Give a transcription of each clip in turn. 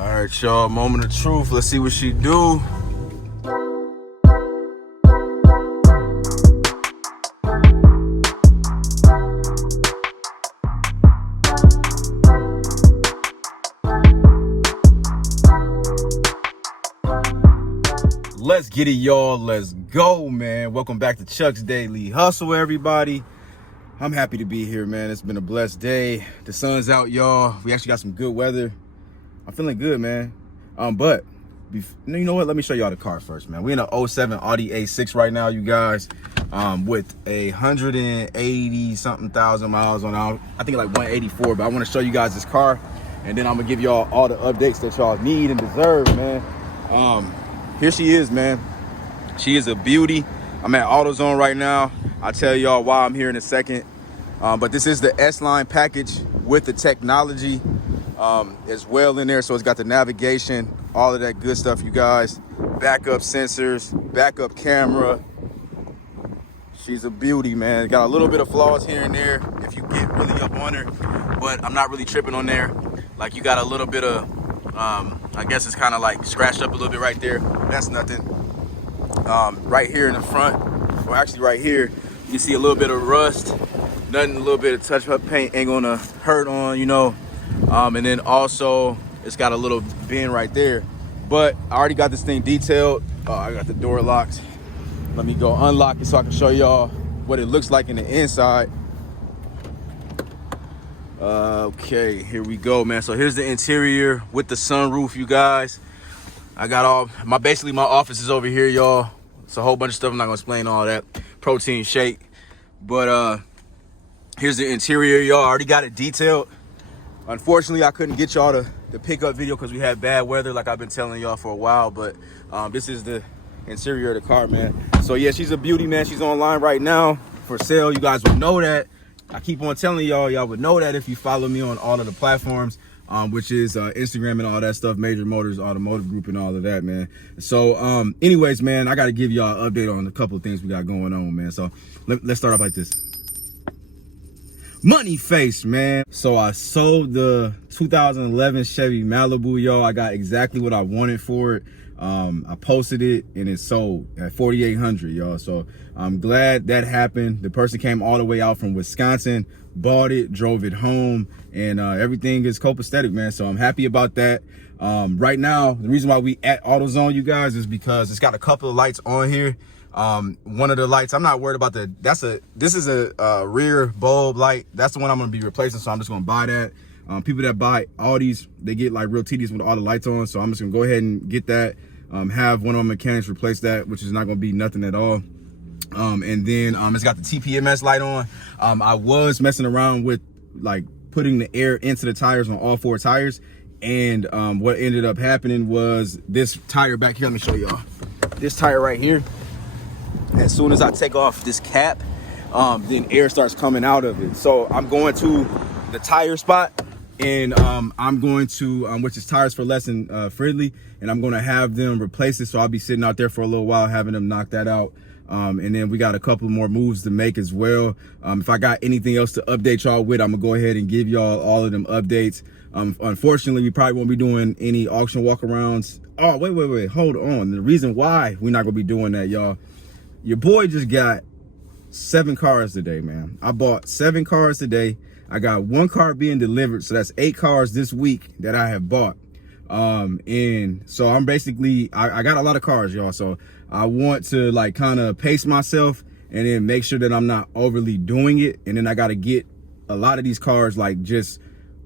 All right, y'all, moment of truth. Let's see what she do. Let's get it, y'all. Let's go, man. Welcome back to Chuck's Daily Hustle, everybody. I'm happy to be here, man. It's been a blessed day. The sun's out, y'all. We actually got some good weather. I'm feeling good, man. But you know what? Let me show y'all the car first, man. We're in a 07 Audi A6 right now, you guys, with 180 something thousand miles on out. I think like 184, but I want to show you guys this car, and then I'm gonna give y'all all the updates that y'all need and deserve, man. Here she is, man. She is a beauty. I'm at AutoZone right now. I'll tell y'all why I'm here in a second. But this is the S-Line package with the technology as well in there. So it's got the navigation, all of that good stuff, you guys. Backup sensors, backup camera. She's a beauty, man. Got a little bit of flaws here and there if you get really up on her, but I'm not really tripping on there. Like, you got a little bit of, I guess it's kind of like scratched up a little bit right there. That's nothing. Right here in the front, well, actually right here, you see a little bit of rust. Nothing, a little bit of touch-up paint ain't gonna hurt on, you know. And then also, it's got a little bend right there. But I already got this thing detailed. I got the door locked. Let me go unlock it so I can show y'all what it looks like in the inside. Okay, here we go, man. So here's the interior with the sunroof, you guys. I got all basically my office is over here, y'all. It's a whole bunch of stuff. I'm not gonna explain all that. Protein shake. But here's the interior, y'all. I already got it detailed. Unfortunately, I couldn't get y'all the pickup video because we had bad weather, like I've been telling y'all for a while. But this is the interior of the car, man. So yeah, she's a beauty, man. She's online right now for sale. You guys will know that. I keep on telling y'all would know that if you follow me on all of the platforms, which is Instagram and all that stuff, Major Motors Automotive Group and all of that, man. So anyways, man, I got to give y'all an update on a couple of things we got going on, man. So let's start off like this. Money face, man. So I sold the 2011 Chevy Malibu, y'all. I got exactly what I wanted for it. I posted it and it sold at $4,800, y'all. So I'm glad that happened. The person came all the way out from Wisconsin, bought it, drove it home, and everything is copacetic, man. So I'm happy about that. Right now, the reason why we at AutoZone, you guys, is because it's got a couple of lights on here. One of the lights, I'm not worried about this is a rear bulb light. That's the one I'm gonna be replacing, so I'm just gonna buy that. People that buy Audis, they get like real tedious with all the lights on, so I'm just gonna go ahead and get that. Have one of my mechanics replace that, which is not gonna be nothing at all. And then it's got the TPMS light on. I was messing around with like putting the air into the tires on all four tires, and what ended up happening was this tire back here. Let me show y'all. This tire right here, as soon as I take off this cap, then air starts coming out of it. So I'm going to the tire spot, and I'm going to, which is Tires for Less in Fridley, and I'm going to have them replace it. So I'll be sitting out there for a little while, having them knock that out. And then we got a couple more moves to make as well. If I got anything else to update y'all with, I'm gonna go ahead and give y'all all of them updates. Unfortunately, we probably won't be doing any auction walkarounds. Oh, wait, hold on. The reason why we're not gonna be doing that, y'all, your boy just got 7 cars today, man. I bought 7 cars today. I got 1 car being delivered, so that's 8 cars this week that I have bought. And so I'm basically, I got a lot of cars, y'all. So I want to like kind of pace myself and then make sure that I'm not overly doing it. And then I got to get a lot of these cars like just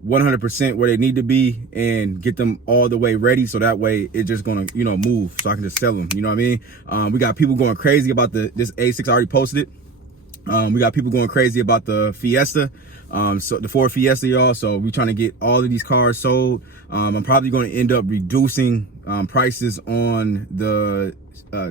100% where they need to be and get them all the way ready. So that way it's just gonna, you know, move so I can just sell them. You know what I mean? We got people going crazy about this A6. I already posted it. We got people going crazy about the Fiesta. So the Ford Fiesta, y'all. So we're trying to get all of these cars sold. I'm probably going to end up reducing prices on the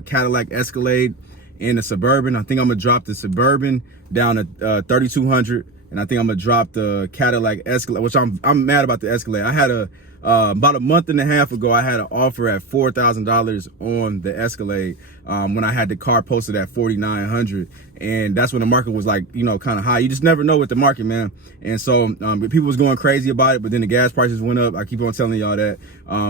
Cadillac Escalade and the Suburban. I think I'm gonna drop the Suburban down to 3,200, and I think I'm gonna drop the Cadillac Escalade, which I'm mad about the Escalade. I had a about a month and a half ago, I had an offer at $4,000 on the Escalade when I had the car posted at $4,900, and that's when the market was like, you know, kind of high. You just never know with the market, man. And so people was going crazy about it, but then the gas prices went up. I keep on telling y'all that,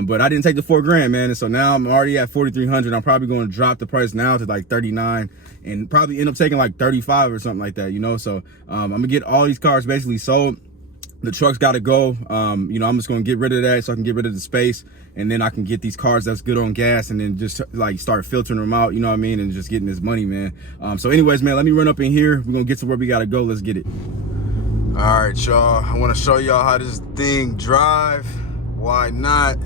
but I didn't take the $4,000, man. And so now I'm already at 4,300. I'm probably going to drop the price now to like 39, and probably end up taking like 35 or something like that, you know. So I'm gonna get all these cars basically sold. The truck's got to go. You know, I'm just gonna get rid of that so I can get rid of the space, and then I can get these cars that's good on gas, and then just like start filtering them out, you know what I mean, and just getting this money, man. So anyways, man, let me run up in here. We're gonna get to where we gotta go. Let's get it. All right, y'all, I want to show y'all how this thing drive. Why not?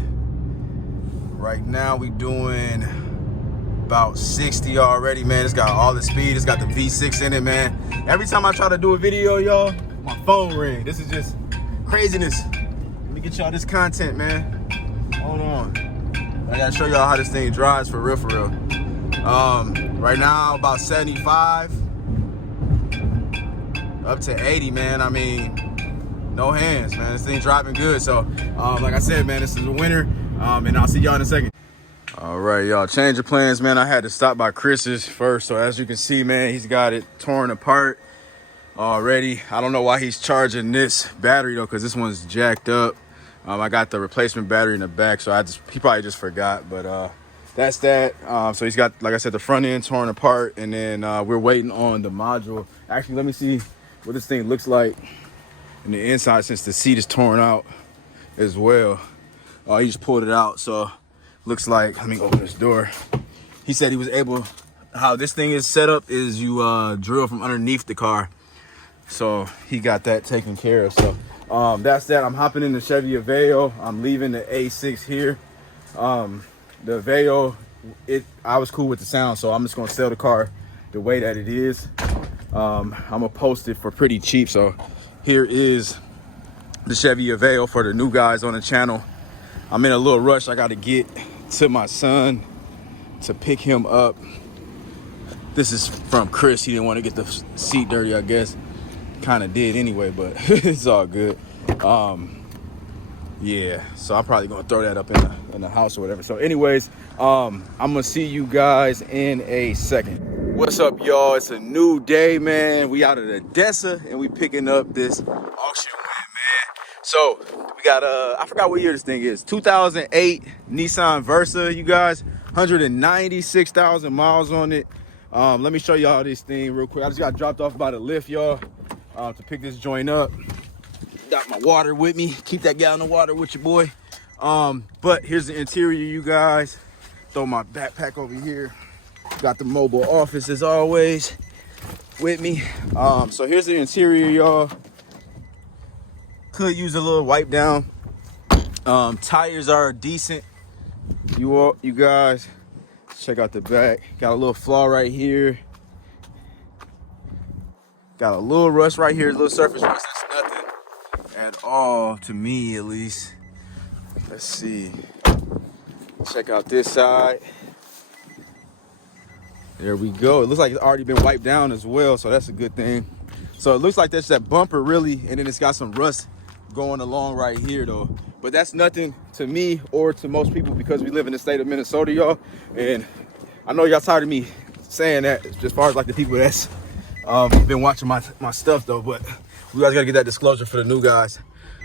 Right now we doing about 60 already, man. It's got all the speed. It's got the V6 in it, man. Every time I try to do a video, y'all, my phone ring. This is just craziness. Let me get y'all this content, man. Hold on. I gotta show y'all how this thing drives for real, for real. Right now about 75 up to 80, man. I mean, no hands, man. This thing driving good. So like I said, man, this is the winner, and I'll see y'all in a second. All right, y'all, change of plans, man. I had to stop by Chris's first. So as you can see, man, he's got it torn apart already. I don't know why he's charging this battery though, because this one's jacked up. I got the replacement battery in the back, so he probably just forgot, but that's that. So he's got, like I said, the front end torn apart, and then we're waiting on the module. Actually, let me see what this thing looks like in the inside, since the seat is torn out as well. He just pulled it out, so looks like, let me open this door. He said he was able, how this thing is set up is you drill from underneath the car. So he got that taken care of. So that's that. I'm hopping in the Chevy Aveo. I'm leaving the A6 here. The Aveo, I was cool with the sound, so I'm just gonna sell the car the way that it is. I'm gonna post it for pretty cheap. So here is the Chevy Aveo for the new guys on the channel. I'm in a little rush. I got to get to my son to pick him up. This is from Chris. He didn't want to get the seat dirty, I guess. Kind of did anyway, but it's all good. Yeah, so I'm probably gonna throw that up in the house or whatever. So anyways, I'm gonna see you guys in a second. What's up, y'all? It's a new day, man. We out at Adesa, and we picking up this auction win, man. So we got I forgot what year this thing is. 2008 Nissan Versa, you guys. 196,000 miles on it. Let me show y'all this thing real quick. I just got dropped off by the lift, y'all, to pick this joint up. Got my water with me. Keep that gallon of water with your boy. But here's the interior, you guys. Throw my backpack over here. Got the mobile office as always with me. So here's the interior, y'all. Could use a little wipe down. Tires are decent. You guys, check out the back. Got a little flaw right here. Got a little rust right here, a little surface rust. That's nothing at all, to me at least. Let's see. Check out this side. There we go. It looks like it's already been wiped down as well, so that's a good thing. So it looks like that's that bumper really, and then it's got some rust going along right here though. But that's nothing to me or to most people because we live in the state of Minnesota, y'all. And I know y'all tired of me saying that as far as like the people that's been watching my stuff though, but we guys gotta get that disclosure for the new guys.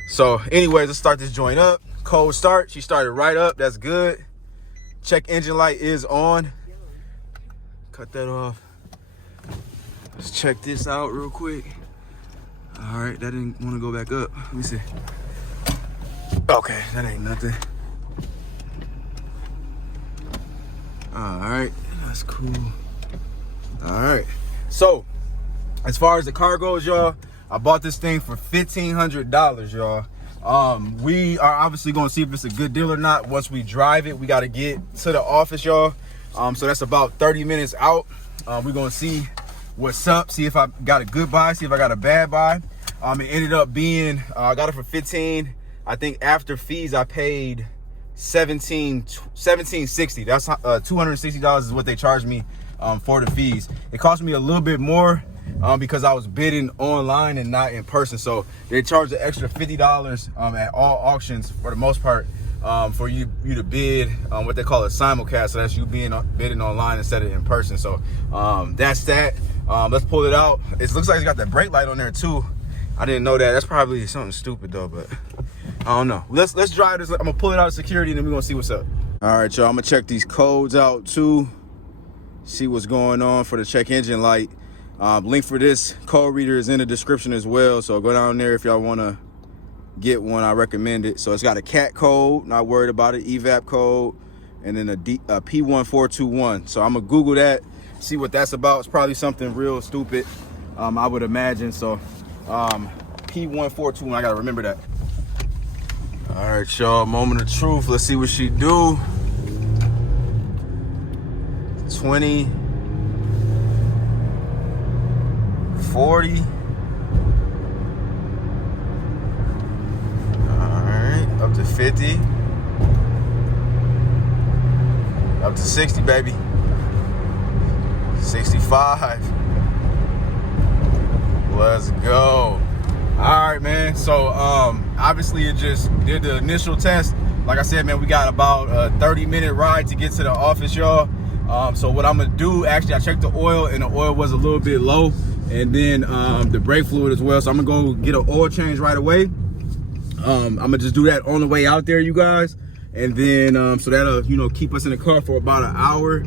So anyways, let's start this joint up. Cold start. She started right up. That's good. Check engine light is on. Cut that off. Let's check this out real quick. All right, that didn't want to go back up. Let me see. Okay, that ain't nothing. All right, that's cool. All right, so as far as the car goes, y'all, I bought this thing for $1,500, y'all. We are obviously gonna see if it's a good deal or not. Once we drive it, we gotta get to the office, y'all. So that's about 30 minutes out. We're gonna see what's up, see if I got a good buy, see if I got a bad buy. It ended up being, I got it for 15. I think after fees, I paid $17.60. That's $260 is what they charged me for the fees. It cost me a little bit more because I was bidding online and not in person. So they charged the extra $50 at all auctions for the most part. for you to bid what they call a simulcast. So that's you bidding online instead of in person. So that's that. Let's pull it out. It looks like it's got that brake light on there too. I didn't know that. That's probably something stupid though, but I don't know. Let's drive this. I'm gonna pull it out of security and then we're gonna see what's up. All right, y'all, I'm gonna check these codes out too. See what's going on for the check engine light. Link for this code reader is in the description as well. So go down there if y'all wanna get one. I recommend it. So it's got a CAT code, not worried about it, evap code, and then a P1421. So I'm gonna Google that, see what that's about. It's probably something real stupid, I would imagine. So P1421, I gotta remember that. All right, y'all, moment of truth. Let's see what she do. 20, 40. Up to 50, up to 60, baby. 65. Let's go. All right, man. So obviously it just did the initial test. Like I said, man, we got about a 30-minute ride to get to the office, y'all. So what I'm gonna do, actually, I checked the oil and the oil was a little bit low, and then the brake fluid as well. So I'm gonna go get an oil change right away. I'm gonna just do that on the way out there, you guys, and then so that'll, you know, keep us in the car for about an hour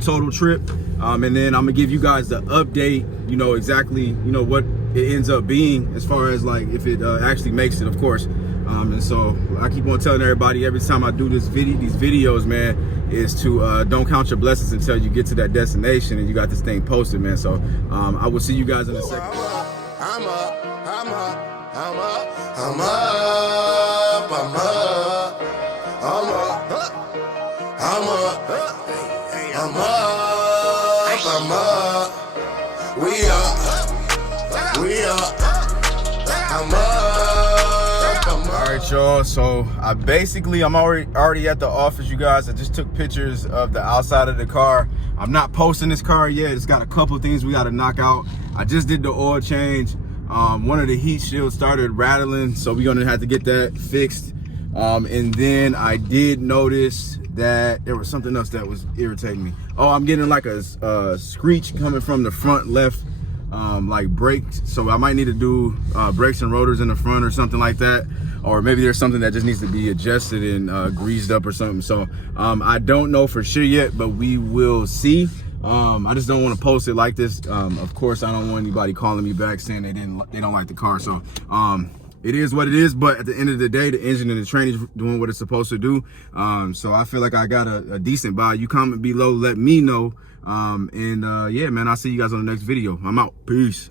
total trip, and then I'm gonna give you guys the update, you know, exactly, you know, what it ends up being as far as like if it actually makes it, of course. And so I keep on telling everybody every time I do these videos, man, is to don't count your blessings until you get to that destination and you got this thing posted, man. So I will see you guys in a second. I'm up. We up. I'm up. All right, y'all. So I'm already at the office, you guys. I just took pictures of the outside of the car. I'm not posting this car yet. It's got a couple of things we got to knock out. I just did the oil change. One of the heat shields started rattling, so we're gonna have to get that fixed. And then I did notice that there was something else that was irritating me. Oh, I'm getting like a screech coming from the front left, like brakes. So I might need to do brakes and rotors in the front or something like that. Or maybe there's something that just needs to be adjusted and greased up or something. So I don't know for sure yet, but we will see. I just don't want to post it like this. Of course, I don't want anybody calling me back saying they don't like the car. So it is what it is, but at the end of the day, the engine and the train is doing what it's supposed to do. So I feel like I got a decent buy. You comment below, let me know. Yeah, man, I'll see you guys on the next video. I'm out. Peace.